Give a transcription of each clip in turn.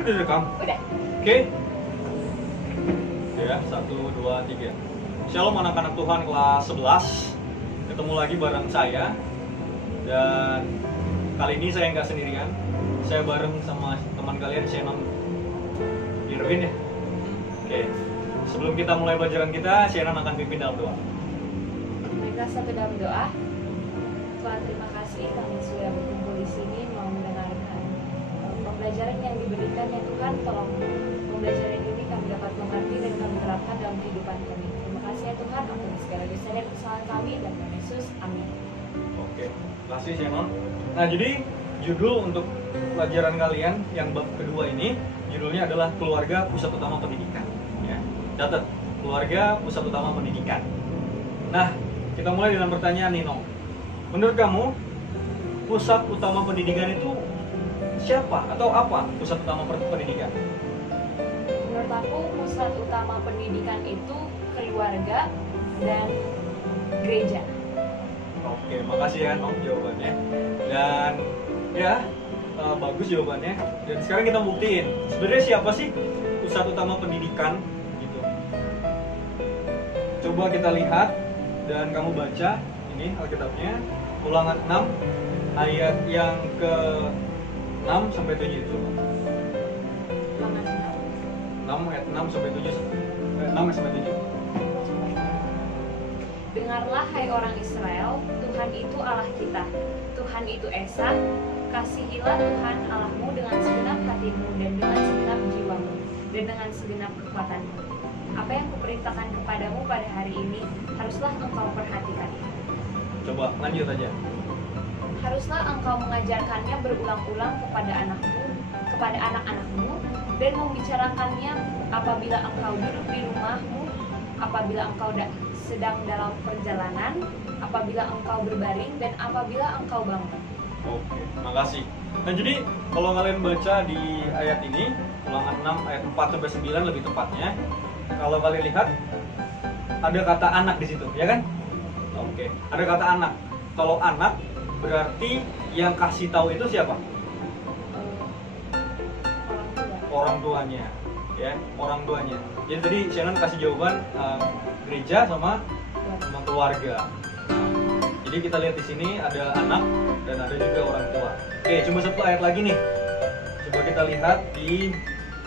Ini udah direkam? Udah. Oke. Ya, 1, 2, 3. Shalom anak-anak Tuhan kelas 11. Ketemu lagi bareng saya. Dan kali ini saya nggak sendirian. Saya bareng sama teman kalian, Shannon Irwin ya. Oke. Sebelum kita mulai pelajaran kita, Shannon akan pimpin dalam doa. Mereka satu dalam doa. Tuhan, terima kasih kami sudah berkumpul di sini mau mendengarkan pembelajaran yang diberikan ya Tuhan. Tolong pembelajaran ini kami dapat mengerti dan kami terapkan dalam kehidupan kami. Terima kasih ya Tuhan, ampuni segala dosa dan kesalahan kami dan Tuhan Yesus. Amin. Oke, terima kasih Shannon. Nah, jadi judul untuk pelajaran kalian yang bab kedua ini, judulnya adalah Keluarga Pusat Utama Pendidikan. Ya, catat, Keluarga Pusat Utama Pendidikan. Nah, kita mulai dengan pertanyaan nih, Nong. Menurut kamu, pusat utama pendidikan itu siapa atau apa pusat utama pendidikan? Menurut aku pusat utama pendidikan itu keluarga dan gereja. Oke, makasih ya Nong jawabannya. Dan ya, bagus jawabannya. Dan sekarang kita buktiin, sebenarnya siapa sih pusat utama pendidikan gitu. Coba kita lihat dan kamu baca ini Alkitabnya, Ulangan 6 ayat yang ke 6 sampai 7 itu. Ulangan 6 ayat 6 sampai 7. 6 sampai 7. Dengarlah hai orang Israel, Tuhan itu Allah kita, Tuhan itu Esa. Kasihilah Tuhan Allahmu dengan segenap hatimu dan dengan segenap jiwamu dan dengan segenap kekuatanmu. Apa yang kuperintahkan kepadamu pada hari ini haruslah engkau perhatikan. Coba lanjut aja. Haruslah engkau mengajarkannya berulang-ulang kepada anak-anakmu dan membicarakannya apabila engkau duduk di rumahmu, apabila engkau sedang dalam perjalanan, apabila engkau berbaring, dan apabila engkau bangun. Oke, makasih. Nah, jadi kalau kalian baca di ayat ini, Ulangan 6 ayat 4 sampai 9 lebih tepatnya, kalau kalian lihat ada kata anak di situ, ya kan? Oke, ada kata anak. Kalau anak berarti yang kasih tahu itu siapa? Orang tua. Orang tuanya, ya, orang tuanya. Jadi tadi Shannon kasih jawaban gereja sama keluarga. Jadi kita lihat di sini ada anak dan ada juga orang tua. Oke, cuma satu ayat lagi nih. Coba kita lihat di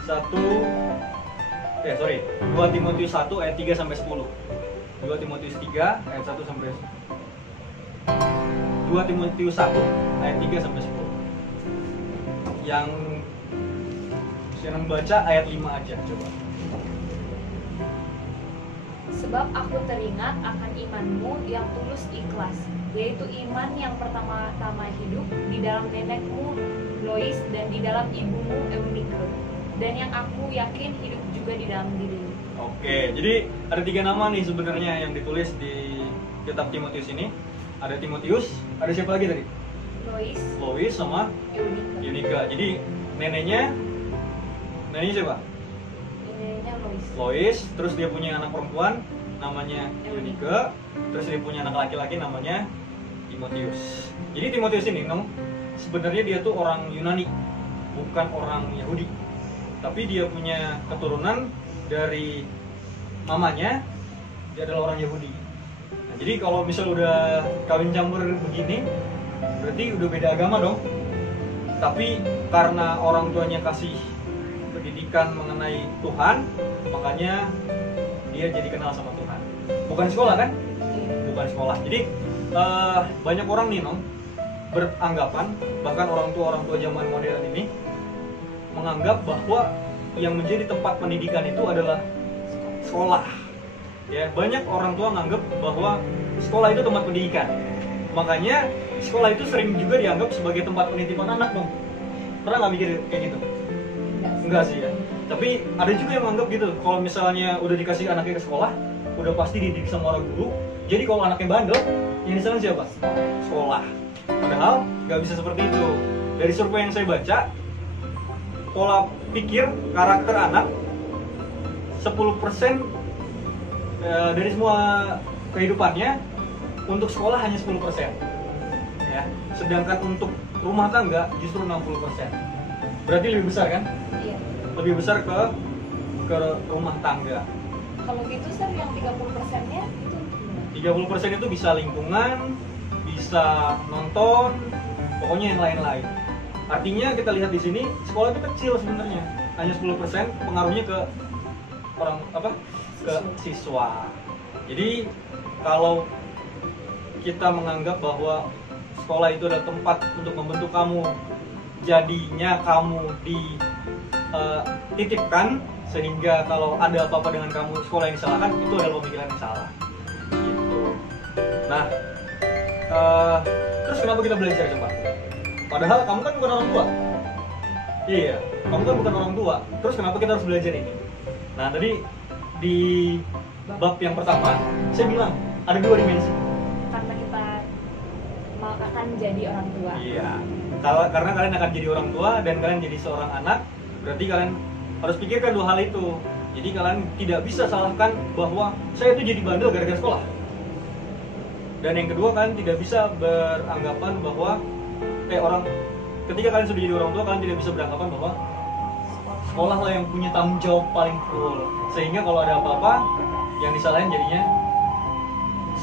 2 Timotius 1 ayat 3 sampai 10. 2 Timotius 3 ayat 1 sampai 2 Timotius 1 ayat 3 sampai 10. Yang saya membaca ayat 5 aja coba. Sebab aku teringat akan imanmu yang tulus ikhlas, yaitu iman yang pertama-tama hidup di dalam nenekmu Lois dan di dalam ibumu Eunike, dan yang aku yakin hidup juga di dalam dirimu. Oke, jadi ada 3 nama nih sebenarnya yang ditulis di kitab Timotius ini. Ada Timotius, ada siapa lagi tadi? Lois sama Eunike. Jadi neneknya siapa? Neneknya Lois, terus dia punya anak perempuan namanya Eunike, terus dia punya anak laki-laki namanya Timotius. Jadi Timotius ini sebenarnya dia tuh orang Yunani, bukan orang Yahudi. Tapi dia punya keturunan dari mamanya, dia adalah orang Yahudi. Nah, jadi kalau misal udah kawin campur begini, berarti udah beda agama dong. Tapi karena orang tuanya kasih pendidikan mengenai Tuhan, makanya dia jadi kenal sama Tuhan. Bukan sekolah kan? Bukan sekolah. Jadi banyak orang nih beranggapan, bahkan orang tua zaman modern ini menganggap bahwa yang menjadi tempat pendidikan itu adalah sekolah. Ya, banyak orang tua menganggap bahwa sekolah itu tempat pendidikan. Makanya sekolah itu sering juga dianggap sebagai tempat penitipan anak dong. Pernah nggak mikir kayak gitu? Enggak sih ya. Tapi ada juga yang menganggap gitu. Kalau misalnya udah dikasih anaknya ke sekolah, udah pasti dididik sama orang guru. Jadi kalau anaknya bandel, yang diserang siapa? Sekolah. Padahal nggak bisa seperti itu. Dari survei yang saya baca, pola pikir karakter anak 10% dari semua kehidupannya untuk sekolah hanya 10%. Ya. Sedangkan untuk rumah tangga justru 60%. Berarti lebih besar kan? Iya. lebih besar ke rumah tangga. Kalau gitu sir, yang 30%-nya itu gimana? 30% itu bisa lingkungan, bisa nonton, pokoknya yang lain-lain. Artinya kita lihat di sini sekolah itu kecil sebenarnya, hanya 10% pengaruhnya ke orang ke siswa. Jadi kalau kita menganggap bahwa sekolah itu adalah tempat untuk membentuk kamu, jadinya kamu dititipkan sehingga kalau ada apa-apa dengan kamu sekolah yang disalahkan, itu adalah pemikiran yang salah. Gitu. Nah, terus kenapa kita belajar coba? Padahal kamu kan bukan orang tua. Iya, kamu kan bukan orang tua. Terus kenapa kita harus belajar ini? Nah, tadi di bab yang pertama saya bilang ada 2 dimensi. Karena kita akan jadi orang tua. Iya. Karena kalian akan jadi orang tua dan kalian jadi seorang anak, berarti kalian harus pikirkan 2 hal itu. Jadi kalian tidak bisa salahkan bahwa saya itu jadi bandel gara-gara sekolah. Dan yang kedua, kalian tidak bisa beranggapan bahwa ketika kalian sudah jadi orang tua, kalian tidak bisa beranggapan bahwa sekolah lah yang punya tanggung jawab paling full. Sehingga kalau ada apa-apa, yang disalahin jadinya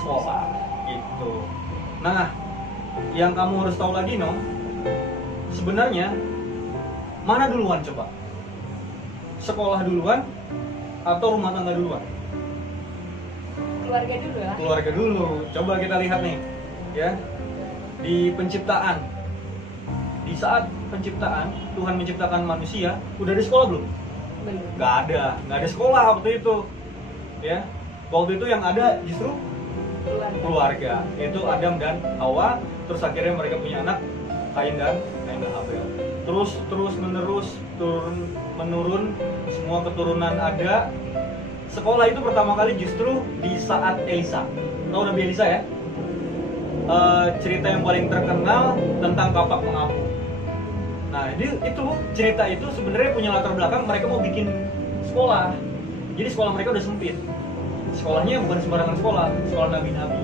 sekolah gitu. Nah, yang kamu harus tahu lagi sebenarnya mana duluan coba? Sekolah duluan atau rumah tangga duluan? Keluarga dulu lah. Keluarga dulu. Coba kita lihat nih, ya. Di penciptaan. Di saat penciptaan, Tuhan menciptakan manusia, udah ada sekolah belum? Belum. Nggak ada sekolah waktu itu. Ya. Waktu itu yang ada justru keluarga. Itu Adam dan Hawa, terus akhirnya mereka punya anak Kain dan Habel. Terus menerus menurun, semua keturunan ada. Sekolah itu pertama kali justru di saat Elisa. Tahu Nabi Elisa ya? Cerita yang paling terkenal tentang kapak pengapung. Nah, itu cerita itu sebenarnya punya latar belakang mereka mau bikin sekolah. Jadi sekolah mereka udah sempit. Sekolahnya bukan sembarangan sekolah nabi-nabi.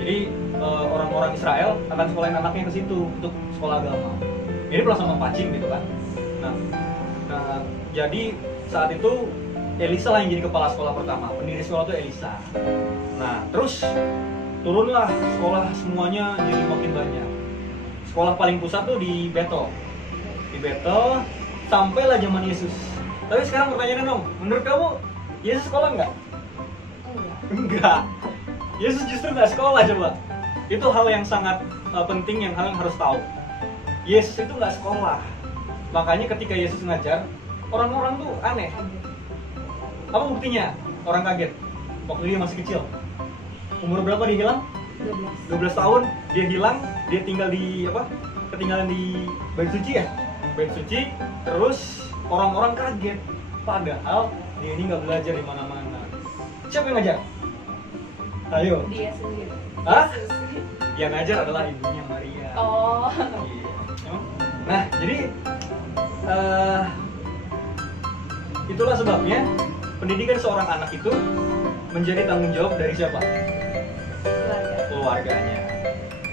Jadi orang-orang Israel akan sekolahin anaknya ke situ untuk sekolah agama. Ini plus sama pacing gitu kan. Nah, jadi saat itu Elisa lah yang jadi kepala sekolah pertama. Pendiri sekolah itu Elisa. Nah, terus turunlah sekolah semuanya jadi makin banyak. Sekolah paling pusat tuh di Betel. Di Betel sampailah zaman Yesus. Tapi sekarang pertanyaannya menurut kamu Yesus sekolah nggak? Enggak. Yesus justru nggak sekolah coba. Itu hal yang sangat penting yang kalian harus tahu. Yesus itu nggak sekolah. Makanya ketika Yesus ngajar, orang-orang tuh aneh. Apa buktinya? Orang kaget. Waktu dia masih kecil. Umur berapa dia hilang? 12 tahun dia hilang. Dia tinggal ketinggalan di bait suci ya? Bait suci. Terus orang-orang kaget. Padahal dia ini nggak belajar di mana-mana. Siapa yang ngajar? Ayo. Dia sendiri. Hah? Yesus. Yang ngajar adalah ibunya Maria. Oh. Iya. Nah, jadi itulah sebabnya pendidikan seorang anak itu menjadi tanggung jawab dari siapa? Keluarganya.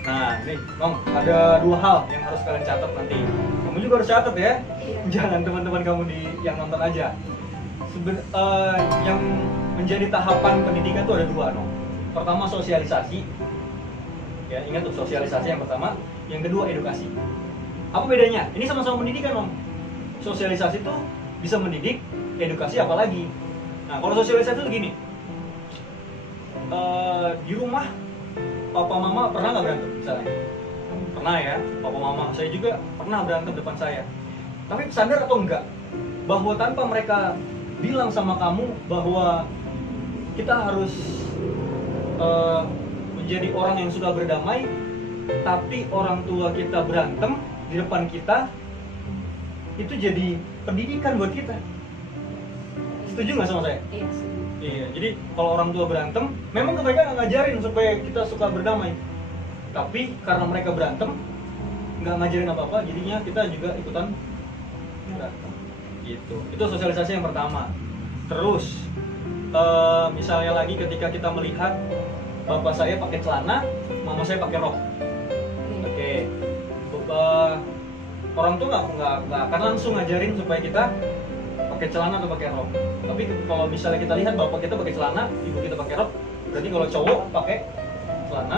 Nah, nih, ada 2 hal yang harus kalian catat nanti. Kamu juga harus catat ya. Iya. Jangan teman-teman kamu yang nonton aja. Yang menjadi tahapan pendidikan itu ada 2 Pertama sosialisasi. Ya, ingat tuh sosialisasi yang pertama. Yang kedua edukasi. Apa bedanya? Ini sama-sama pendidikan Sosialisasi itu bisa mendidik, edukasi apalagi. Nah, kalau sosialisasi itu begini. Di rumah papa mama pernah nggak berantem misalnya? Pernah ya, papa mama saya juga pernah berantem depan saya. Tapi sadar atau enggak bahwa tanpa mereka bilang sama kamu bahwa kita harus menjadi orang yang sudah berdamai, tapi orang tua kita berantem di depan kita, itu jadi pendidikan buat kita. Setuju nggak sama saya? Iya. Iya, jadi kalau orang tua berantem, memang mereka nggak ngajarin supaya kita suka berdamai. Tapi karena mereka berantem, nggak ngajarin apa-apa, jadinya kita juga ikutan berantem. Gitu. Itu sosialisasi yang pertama. Terus, misalnya lagi ketika kita melihat bapak saya pakai celana, mama saya pakai rok. Oke. orang tua nggak akan langsung ngajarin supaya kita pakai celana atau pakai rok. Tapi kalau misalnya kita lihat bapak kita pakai celana, ibu kita pakai rok, berarti kalau cowok pakai celana,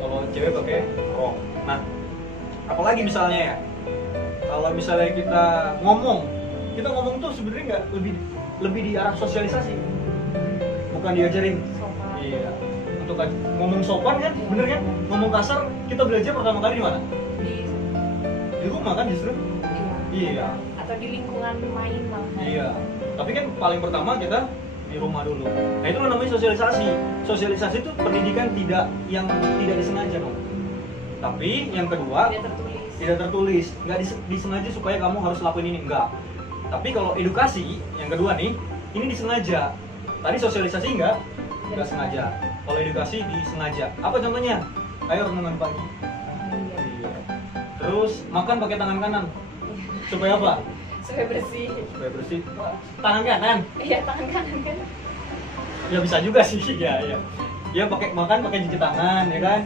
kalau cewek pakai rok. Nah, apalagi misalnya ya, kalau misalnya kita ngomong tuh sebenarnya nggak lebih di arah sosialisasi, bukan diajarin. Sopan. Iya. Untuk ngomong sopan kan, bener kan? Ngomong kasar kita belajar pertama kali di mana? Di rumah kan justru. Iya. Atau di lingkungan main malah. Iya. Tapi kan paling pertama kita di rumah dulu. Nah itu namanya sosialisasi. Sosialisasi itu pendidikan yang tidak disengaja dong. Tapi yang kedua tidak tertulis, nggak disengaja supaya kamu harus lakuin ini, enggak. Tapi kalau edukasi yang kedua nih, ini disengaja. Tadi sosialisasi enggak sengaja. Kalau edukasi disengaja. Apa contohnya? Ayo renungan pagi. Iya. Terus makan pakai tangan kanan. Supaya apa? Supaya bersih. Supaya bersih. Tangan kanan. Iya, tangan kanan kan. Ya bisa juga sih, ya. Ya makan pakai cuci tangan, ya kan?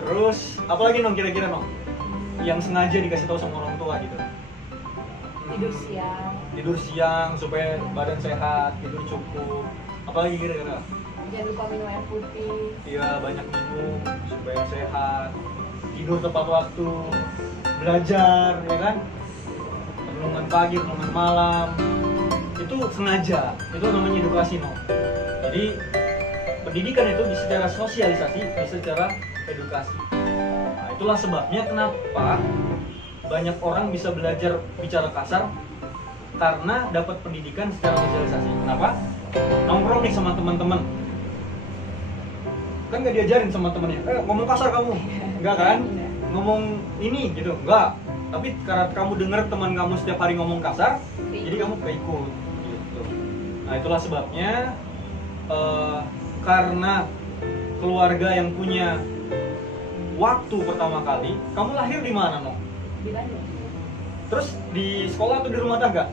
Terus apalagi nong kira-kira nong? Yang sengaja dikasih tahu sama orang tua gitu. Tidur siang supaya badan sehat, tidur cukup. Apalagi kira-kira? Jangan lupa minum air putih. Iya, banyak minum supaya sehat. Tidur tepat waktu. Belajar, ya kan? Renungan pagi, renungan malam. Itu sengaja. Itu namanya edukasi, no. Jadi pendidikan itu bisa secara sosialisasi, bisa secara edukasi. Nah, itulah sebabnya kenapa banyak orang bisa belajar bicara kasar karena dapat pendidikan secara sosialisasi. Kenapa? Nongkrong nih sama teman-teman, kan nggak diajarin sama temennya, ngomong kasar kamu, enggak kan? Ngomong ini gitu, enggak. Tapi karena kamu dengar teman kamu setiap hari ngomong kasar, jadi kamu keikut gitu. Nah itulah sebabnya karena keluarga yang punya waktu pertama kali, kamu lahir di mana, no? Di Bandung. Terus di sekolah atau di rumah tangga?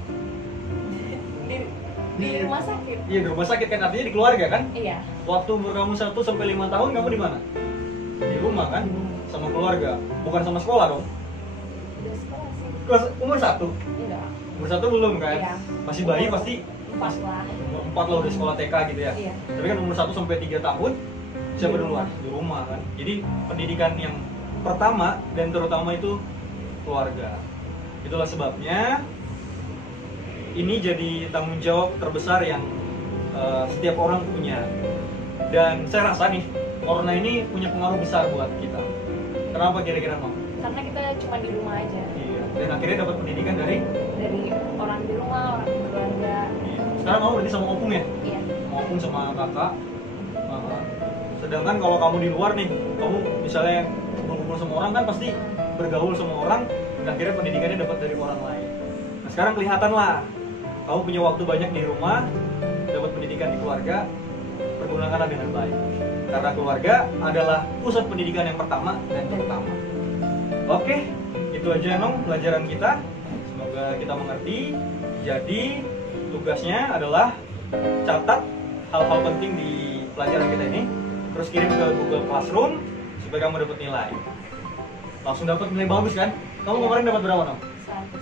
Di rumah sakit. Iya, di rumah sakit kan, artinya di keluarga kan? Iya. Waktu umur kamu 1 sampai 5 tahun kamu di mana? Di rumah kan? Sama keluarga, bukan sama sekolah dong. Udah sekolah sih. Kelas umur 1? Enggak. Umur 1 belum kan? Iya. Masih bayi pasti 4 lah. umur 4 lah udah sekolah TK gitu ya. Iya. Tapi kan umur 1 sampai 3 tahun siapa Di duluan? rumah. Di rumah kan. Jadi pendidikan yang pertama dan terutama itu keluarga. Itulah sebabnya ini jadi tanggung jawab terbesar yang setiap orang punya. Dan saya rasa nih, corona ini punya pengaruh besar buat kita. Kenapa kira-kira, Mam? Karena kita cuma di rumah aja. Iya. Dan akhirnya dapat pendidikan dari orang di rumah, orang di keluarga. Iya. Sekarang kamu berarti sama opung ya? Iya. Sama opung sama kakak. Sedangkan kalau kamu di luar nih, kamu misalnya kumpul sama orang kan pasti bergaul sama orang, dan akhirnya pendidikannya dapat dari orang lain. Nah sekarang kelihatan lah, kamu punya waktu banyak di rumah, dapat pendidikan di keluarga, pergunakanlah dengan baik. Karena keluarga adalah pusat pendidikan yang pertama dan terutama. Oke, itu aja Nong pelajaran kita. Semoga kita mengerti. Jadi tugasnya adalah catat hal-hal penting di pelajaran kita ini, terus kirim ke Google Classroom supaya kamu dapat nilai. Langsung dapat nilai bagus kan? Kamu kemarin dapat berapa Nong?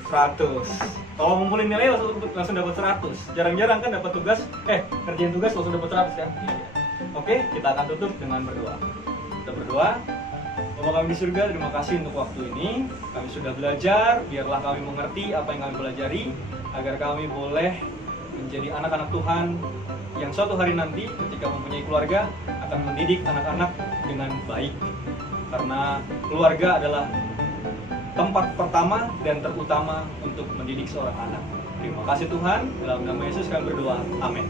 100. Kalau ngumpulin nilai langsung dapat 100. Jarang-jarang kan dapat tugas, kerjain tugas langsung dapat 100 kan? Oke, kita akan tutup dengan berdoa. Kita berdoa. Bapa kami di surga, terima kasih untuk waktu ini. Kami sudah belajar, biarlah kami mengerti apa yang kami pelajari, agar kami boleh menjadi anak-anak Tuhan yang suatu hari nanti ketika mempunyai keluarga akan mendidik anak-anak dengan baik. Karena keluarga adalah tempat pertama dan terutama untuk mendidik seorang anak. Terima kasih Tuhan, dalam nama Yesus kami berdoa. Amin.